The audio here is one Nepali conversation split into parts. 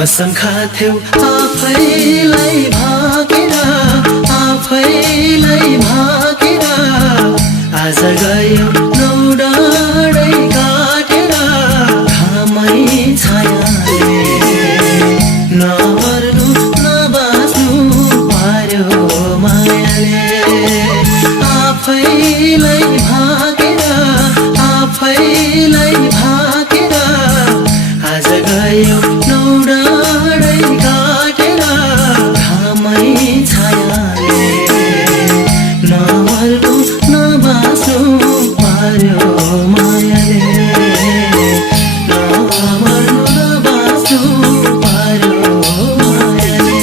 कसम खाथ्यौ आफैलाई भागेर आफैलाई भागेर आज गयो नौ डाँडै काटेर घामै छायाले नमर्नु नबाँच्नु पार्यो मायाले आफैलाई भागेर आफैलाई भागेर आज गयो नौ डाँडै काटेर घामै छायाले नमर्नु नबाँच्नु पार्यो मायाले नमर्नु नबाँच्नु पार्यो मायाले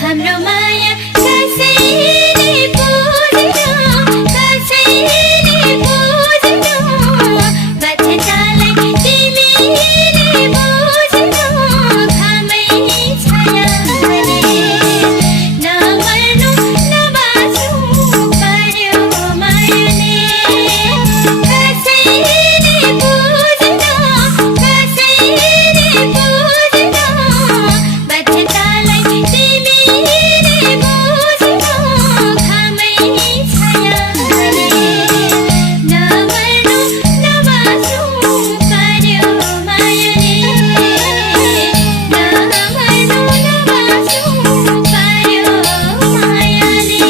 हाम्रो माया कसैले बुझेन कसैले बुझेन बाध्यतालाई तिमीले बुझेन घामै छायाले नमर्नु नबाँच्नु पार्यो मायाले कसैले बुझेन कसैले बुझेन बाध्यतालाई तिमीले बुझेन घामै छायाले नमर्नु नबाँच्नु पार्यो मायाले नमर्नु नबाँच्नु पार्यो मायाले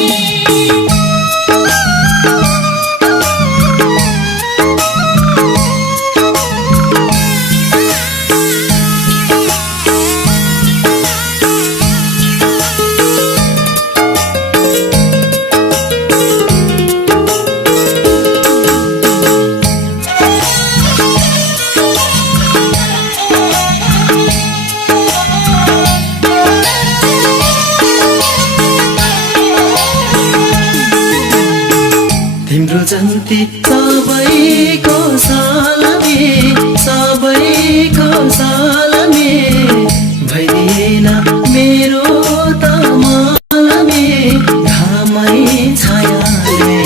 तिम्रो जन्ती सबैको सलामी सबैको सलामी भइदिएन मेरो त मलामी घामै छायाले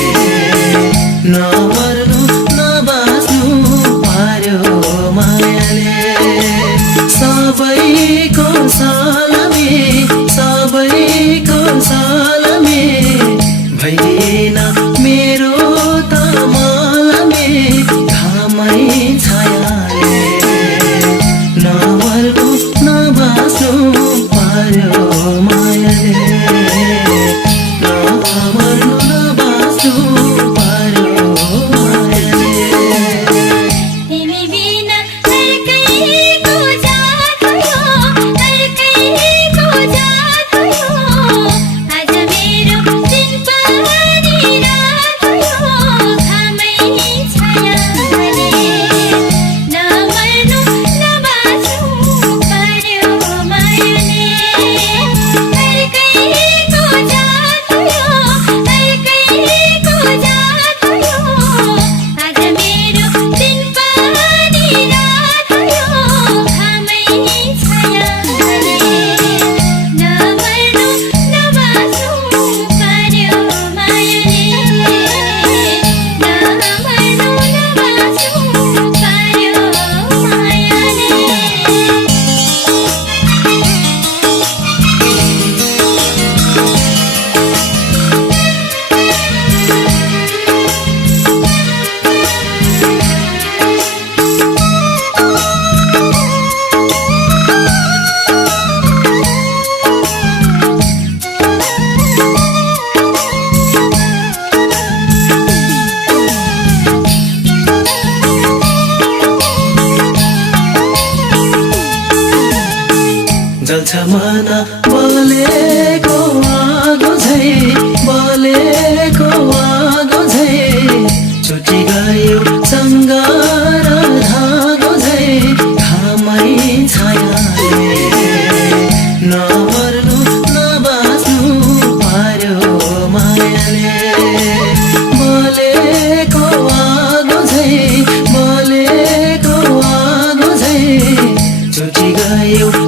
नमर्नु नबाँच्नु पार्यो मायाले सबैको सलामी सबैको सलामी भइदिएन मेरो त मलामी घामै छायाले नमर्नु नबाँच्नु पार्यो मायाले नमर्नु नबाँच्नु पार्यो मायाले तिमी बिना अर्कैको जात भयो अर्कैको जात भयो आज मेरो दिन पनि रात भयो घामै छायाले नमर्नु नबाँच्नु पार्यो मायाले अर्कैको जात भयो अर्कैको जात भयो आज मेरो दिन पनि रात भयो घामै छायाले नमर्नु नबाँच्नु पार्यो मायाले नमर्नु नबाँच्नु पार्यो मायाले जल्छ मन बलेको आगो झै बलेको आगो झै छुटी गयो सङ्गार धागो झै घामै छायाले नमर्नु नबाँच्नु पार्यो मायाले बलेको आगो झै बलेको आगो झै छुटी गयो